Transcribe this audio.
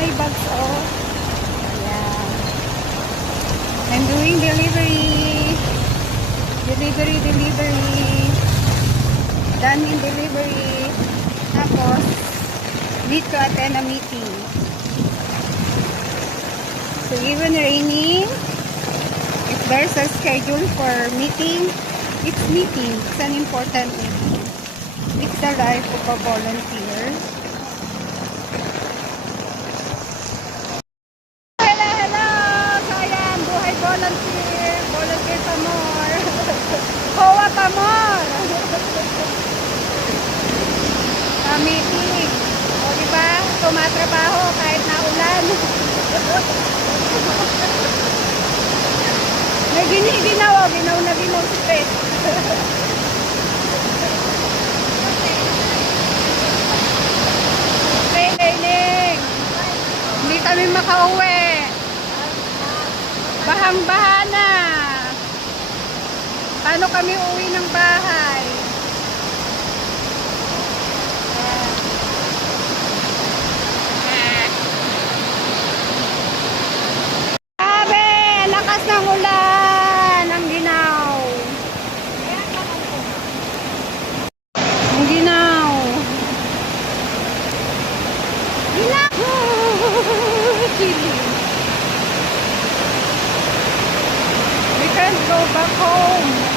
my bags, oh. Ayan. I'm doing delivery. Delivery. Done in delivery. Tapos, need to attend a meeting. So even raining, if there's a schedule for meeting, it's meeting. It's an important meeting. It's the life of a volunteer. Hello! So ayan, buhay volunteer. Volunteer pa more. Kowa pa more. Meeting. O diba? Tumatrabaho kahit na ulan. May ginaw na ginaw si Pet. Training. Hindi kami makauwi. Bahang-baha na. Paano kami uwi ng bahay? Lakas ng ulan, ang ginaw. Ang ginaw. Ginaw. We can't go back home.